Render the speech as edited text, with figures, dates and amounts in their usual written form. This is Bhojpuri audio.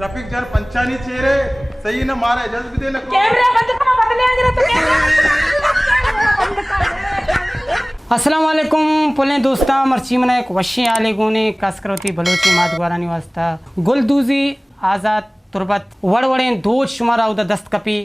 रफीक जान पंचानी चेहरे सही ना मारे जल्द भी देना कैमरा बंद करो बदले जरा तो कैमरा बंद कर। अस्सलाम वालेकुम पुले दोस्ता मर्ची मना एक वशी आले गुने कसकरती बलोची मात ग्वारानी वास्ता गुलदूजी आजाद तुरबत वड़वड़े दोज शुमारा उदा दस्त कपी